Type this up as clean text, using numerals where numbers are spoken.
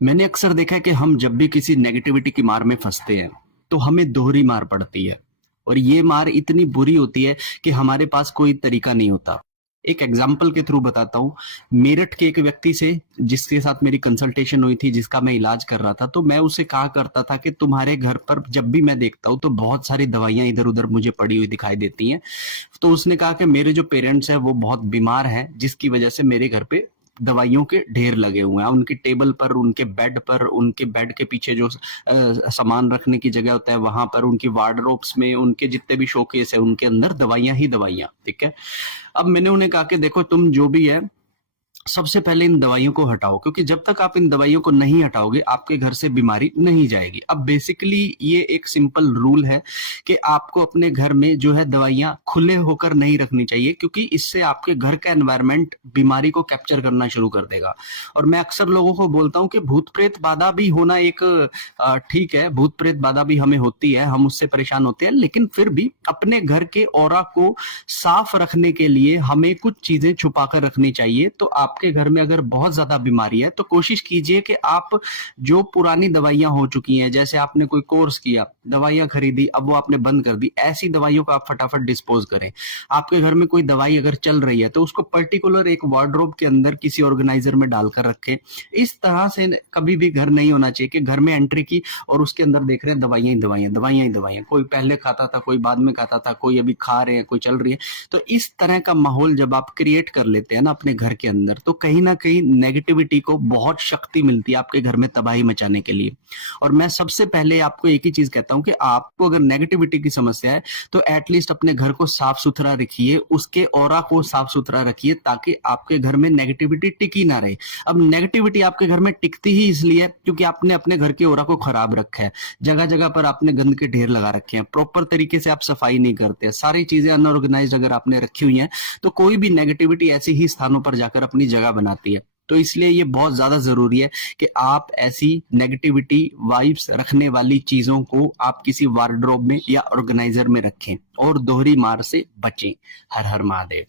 मैंने अक्सर देखा है कि हम जब भी किसी नेगेटिविटी की मार में फंसते हैं तो हमें दोहरी मार पड़ती है। और ये मार इतनी बुरी होती है कि हमारे पास कोई तरीका नहीं होता। एक एग्जाम्पल के थ्रू बताता हूँ। मेरठ के एक व्यक्ति से जिसके साथ मेरी कंसल्टेशन हुई थी, जिसका मैं इलाज कर रहा था, तो मैं उसे कहा करता था कि तुम्हारे घर पर जब भी मैं देखता हूँ तो बहुत सारी दवाइयां इधर उधर मुझे पड़ी हुई दिखाई देती हैं। तो उसने कहा कि मेरे जो पेरेंट्स हैं वो बहुत बीमार हैं, जिसकी वजह से मेरे घर पे दवाइयों के ढेर लगे हुए हैं। उनकी टेबल पर, उनके बेड पर, उनके बेड के पीछे जो सामान रखने की जगह होता है वहां पर, उनकी वार्डरोब्स में, उनके जितने भी शोकेस है उनके अंदर दवाइयां ही दवाइयां। ठीक है। अब मैंने उन्हें कहा कि देखो, तुम जो भी है सबसे पहले इन दवाइयों को हटाओ, क्योंकि जब तक आप इन दवाइयों को नहीं हटाओगे आपके घर से बीमारी नहीं जाएगी। अब बेसिकली ये एक सिंपल रूल है कि आपको अपने घर में जो है दवाइयां खुले होकर नहीं रखनी चाहिए, क्योंकि इससे आपके घर का एनवायरनमेंट बीमारी को कैप्चर करना शुरू कर देगा। और मैं अक्सर लोगों को बोलता हूं कि भूत प्रेत बाधा भी होना एक ठीक है, भूत प्रेत बाधा भी हमें होती है, हम उससे परेशान होते हैं, लेकिन फिर भी अपने घर के ऑरा को साफ रखने के लिए हमें कुछ चीजें छुपा कर रखनी चाहिए। तो आपके घर में अगर बहुत ज्यादा बीमारी है तो कोशिश कीजिए कि आप जो पुरानी दवाइयां हो चुकी हैं, जैसे आपने कोई कोर्स किया, दवाइयां खरीदी, अब वो आपने बंद कर दी, ऐसी दवाइयों को आप फटाफट डिस्पोज करें। आपके घर में कोई दवाई अगर चल रही है तो उसको पर्टिकुलर एक वार्डरोब के अंदर किसी ऑर्गेनाइजर में डालकर रखें। इस तरह से कभी भी घर नहीं होना चाहिए कि घर में एंट्री की और उसके अंदर देख रहे हैं दवाइयां ही दवाइयां, दवाइयां ही दवाइयां, कोई पहले खाता था, कोई बाद में खाता था, कोई अभी खा रहे हैं, कोई चल रही है। तो इस तरह का माहौल जब आप क्रिएट कर लेते हैं ना अपने घर के अंदर, तो कहीं ना कहीं नेगेटिविटी को बहुत शक्ति मिलती है आपके घर में तबाही मचाने के लिए। और मैं सबसे पहले आपको एक ही चीज कहता हूं कि आपको अगर नेगेटिविटी की समस्या है तो एटलीस्ट अपने घर को साफ सुथरा रखिए, उसके ऑरा को साफ सुथरा रखिए, ताकि आपके घर में नेगेटिविटी टिकी ना रहे। अब नेगेटिविटी आपके घर में टिकती ही इसलिए है क्योंकि आपने अपने घर के ऑरा को खराब रखा है। जगह जगह पर आपने गंद के ढेर लगा रखे हैं, प्रॉपर तरीके से आप सफाई नहीं करते, सारी चीजें अनऑर्गेनाइज्ड अगर आपने रखी हुई हैं, तो कोई भी नेगेटिविटी ऐसे ही स्थानों पर जाकर अपनी जगह बनाती है। तो इसलिए ये बहुत ज्यादा जरूरी है कि आप ऐसी नेगेटिविटी वाइब्स रखने वाली चीजों को आप किसी वार्डरोब में या ऑर्गेनाइजर में रखें और दोहरी मार से बचें। हर हर महादेव।